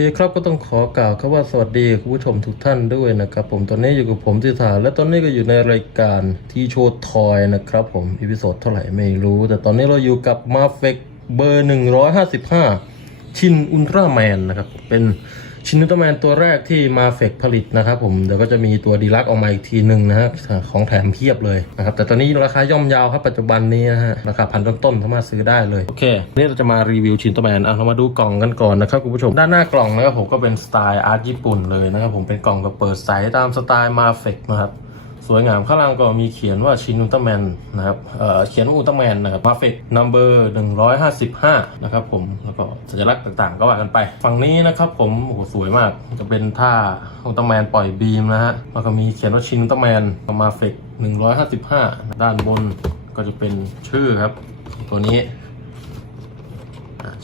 เคครับก็ต้องขอกล่าวคำว่าสวัสดีคุณผู้ชมทุกท่านด้วยนะครับผมตอนนี้อยู่กับผมทิธาและตอนนี้ก็อยู่ในรายการที่โชว์ทอยนะครับผมอีพิโซดเท่าไหร่ไม่รู้ แต่ตอนนี้เราอยู่กับมาเฟกเบอร์ 155 ชินอุลตร้าแมนนะครับเป็น ชินอุลตร้าแมนตัวแรกที่มาเฟกผลิตนะครับผมเดี๋ยวก็จะมีตัวดีลักออกมาอีกทีหนึ่งนะฮะของแถมเพียบเลยนะครับแต่ตอนนี้ราคาย่อมยาวครับปัจจุบันนี้นะฮะราคาพันต้นๆสามารถซื้อได้เลยโอเคนี่เราจะมารีวิวชินอุลตร้าแมนเอาเรามาดูกล่องกันก่อนนะครับคุณผู้ชมด้านหน้ากล่องนะครับผมก็เป็นสไตล์อาร์ตญี่ปุ่นเลยนะครับผมเป็นกล่องกับเปิดใสตามสไตล์มาเฟกนะครับ สวยงามข้างล่างก็มีเขียนว่าชินอุลตร้าแมนนะครับเเขียนว่าอุลตร้าแมนนะครับมาเฟกนัมเบอร์หนึ่งร้อยห้าสิบห้านะครับผมแล้วก็สัญลักษณ์ต่างๆ ก็ว่ากันไป ฝั่งนี้นะครับผมโอ้โหสวยมากจะเป็นท่าอุลตร้าแมนปล่อยบีมนะฮะแล้วก็มีเขียนว่าชินอุลตร้าแมนมาเฟกหนึ่งร้อยห้าสิบห้าด้านบนก็จะเป็นชื่อครับ ตัวนี้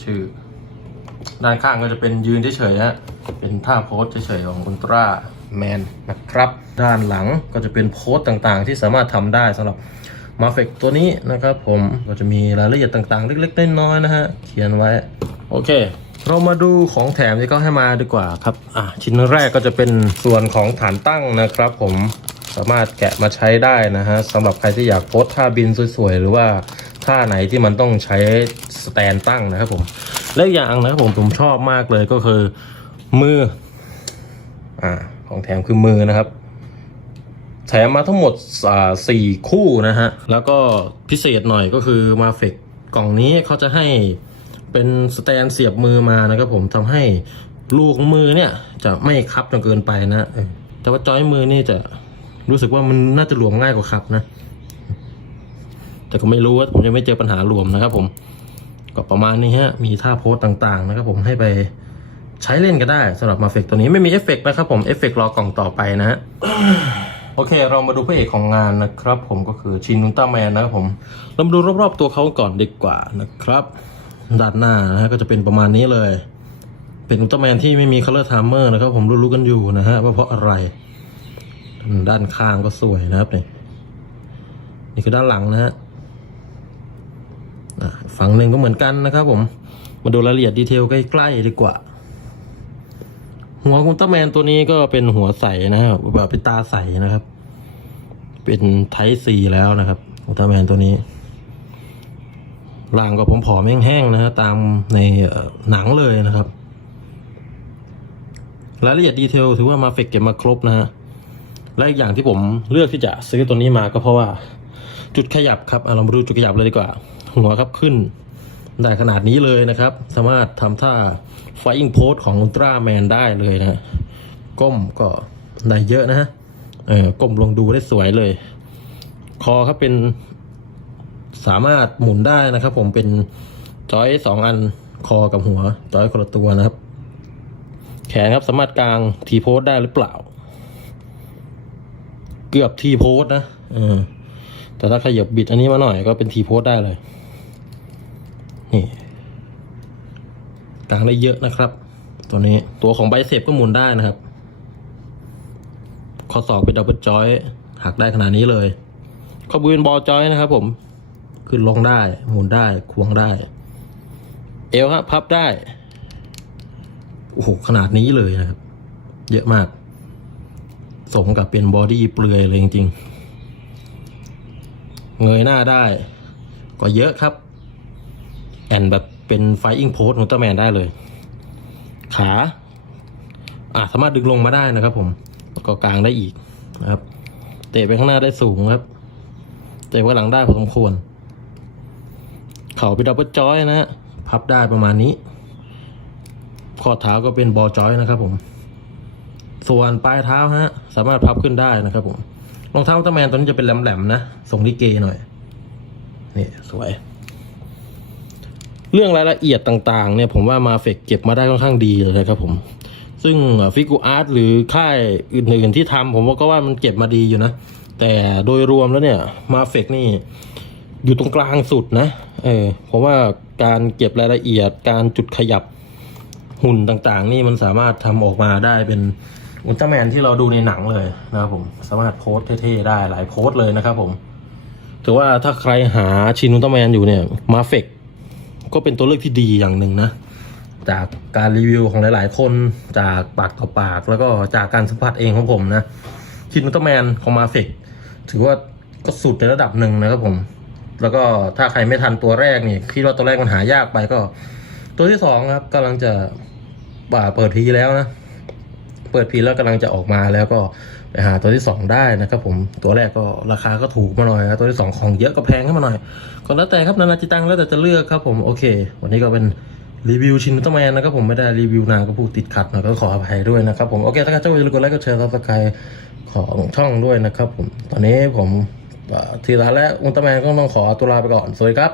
ชื่อ ด้านข้างก็จะเป็นยืนเฉยๆฮะเป็นท่าโพสเฉยๆของอุลตร้า แมนนะครับ ด้านหลังก็จะเป็นโพสต่างๆ ที่สามารถทำได้สำหรับมาเฟกตัวนี้นะครับผมก็จะมีรายละเอียดต่างๆ เล็กๆน้อยๆนะฮะ เขียนไว้ โอเค เรามาดูของแถมที่เขาให้มาดีกว่าครับอะชิ้นแรกก็จะเป็นส่วนของฐานตั้งนะครับ ผมสามารถแกะมาใช้ได้นะฮะสำหรับใครที่อยากโพสท่าบินสวยๆ หรือว่าท่าไหนที่มันต้องใช้สแตนตั้งนะครับผมและอีกอย่างนะครับผมผมชอบมากเลยก็คือมืออ่า ของแถมคือมือนะครับ แถมมาทั้งหมดสี่คู่นะฮะ แล้วก็พิเศษหน่อยก็คือมาเฟกกล่องนี้เขาจะให้เป็นสแตนเสียบมือมานะครับผมทำให้ลูกของมือเนี่ย จะไม่คับจนเกินไปนะแต่ว่าจอยมือนี่จะรู้สึกว่ามันน่าจะหลวมง่ายกว่าคับนะ แต่ก็ไม่รู้ว่าผมยังไม่เจอปัญหาหลวมนะครับผม ก็ประมาณนี้ฮะ มีท่าโพสต่างๆนะครับผมให้ไป ใช้เล่นก็ได้สำหรับมาเฟกตัวนี้ไม่มีเอฟเฟกต์นะครับผมเอฟเฟกต์รอกล่องต่อไปนะฮะโอเค เรามาดูพระเอกของงานนะครับผมก็คือชินนุนต้าแมนนะครับผมเรามาดูรอบๆตัวเขาก่อนดีกว่านะครับ ด้านหน้านะฮะก็จะเป็นประมาณนี้เลย เป็นอุลตร้าแมนที่ไม่มีคัลเลอร์ไทม์เมอร์นะครับผมรู้ๆกันอยู่นะฮะว่าเพราะอะไร ด้านข้างก็สวยนะครับนี่นี่คือด้านหลังนะฮะอะฝั่งหนึ่งก็เหมือนกันนะครับผม มาดูรายละเอียดดีเทลใกล้ๆดีกว่า หัวคุณต้าแมนตัวนี้ก็เป็นหัวใสนะครับแบบเป็นตาใสนะครับ เป็นไทซีแล้วนะครับคุณต้าแมนตัวนี้ล่างก็ผมผอมแห้งๆนะฮะตามในหนังเลยนะครับรายละเอียดดีเทลถือว่ามาเฟกเก็บมาครบนะฮะและอีกอย่างที่ผมเลือกที่จะซื้อตัวนี้มาก็เพราะว่า จุดขยับครับอะเรามาดูจุดขยับเลยดีกว่า หัวครับขึ้น ได้ขนาดนี้เลยนะครับ สามารถทำท่า Flying Pose ของ Ultra Man ได้เลยนะก้มก็ได้เยอะนะฮะเออก้มลงดูได้สวยเลย คอครับเป็น สามารถหมุนได้นะครับ ผมเป็นจอยสองอันคอกับหัวจอยคนละตัวนะครับ แขนครับสามารถกางทีโพสได้หรือเปล่า เกือบทีโพสนะเออแต่ถ้าขยับบิดอันนี้มาหน่อยก็เป็นทีโพสได้เลย นี่กลางได้เยอะนะครับ ตัวนี้ตัวของไบเซปก็หมุนได้นะครับข้อศอกเป็นดับเบิลจอยหักได้ขนาดนี้เลยข้อมืนบอลจอยนะครับ ผม ขึ้นลงได้ หมุนได้ควงได้ เอวฮะพับได้โอ้โหขนาดนี้เลยนะครับ เยอะมาก สมกับเป็นบอดี้เปลือยเลยจริงๆ เงยหน้าได้ ก็เยอะครับ แอนแบบเป็นไฟอิงโพสของตัวแมนได้เลย ขาอะสามารถดึงลงมาได้นะครับ ผมแล้วก็กลางได้อีกนะครับ เตะไปข้างหน้าได้สูงครับ เตะไปหลังได้พอสมควร เข่าเป็นดับเบิลจอยนะฮะพับได้ประมาณนี้ ข้อเท้าก็เป็นบอลจอยนะครับ ผม ส่วนปลายเท้าฮะ สามารถพับขึ้นได้นะครับ ผมรองเท้าอุลตร้แมนตัวนี้จะเป็นแหลมๆนะส่งลิเกหน่อยนี่สวย เรื่องรายละเอียดต่างๆเนี่ยผมว่ามาเฟกเก็บมาได้ค่อนข้างดีเลยนะครับผม ซึ่งฟิกูอาร์ตหรือค่ายอื่นๆที่ทำผมว่าก็ว่ามันเก็บมาดีอยู่นะ แต่โดยรวมแล้วเนี่ยมาเฟกนี่อยู่ตรงกลางสุดนะเออผมว่าการเก็บรายละเอียดการจุดขยับหุ่นต่างๆ นี่มันสามารถทำออกมาได้เป็นอุลตร้าแมนที่เราดูในหนังเลยนะครับผมสามารถโพสเท่ๆได้หลายโพสเลยนะครับผมถือว่าถ้าใครหาชินอุลตร้าแมนอยู่เนี่ยมาเฟก ก็เป็นตัวเลือกที่ดีอย่างหนึ่งนะ จากการรีวิวของหลาย ๆ คนจากปากต่อปาก แล้วก็จากการสัมผัสเองของผมนะชินอุตร้าแมนของมาเฟกถือว่าก็สุดในระดับหนึ่งนะครับผม แล้วก็ถ้าใครไม่ทันตัวแรกนี่คิดว่าตัวแรกมันหายากไปก็ ตัวที่สองครับกำลังจะป่าเปิดพีแล้วนะ เปิดพีแล้วกำลังจะออกมาแล้วก็ ไปหาตัวที่สองได้นะครับผมตัวแรกก็ราคาก็ถูกมาหน่อยนะตัวที่สองของเยอะก็แพงขึ้นมาหน่อยก็แล้วแต่ครับนานาจิตังแล้วแต่จะเลือกครับผมโอเค วันนี้ก็เป็นรีวิวชินอุลตร้าแมนนะครับผมไม่ได้รีวิวนานก็พูดติดขัดน่อยก็ขออภัยด้วยนะครับผมโอเคถ้าใครชอบอย่าลืมกดไลค์กดแชร์ซับสไครต์ของช่องด้วยนะครับผมตอนนี้ผมเอ่อทีละและอุลตร้าแมนก็ต้องขอตัวลาไปก่อนสวัสดีครับ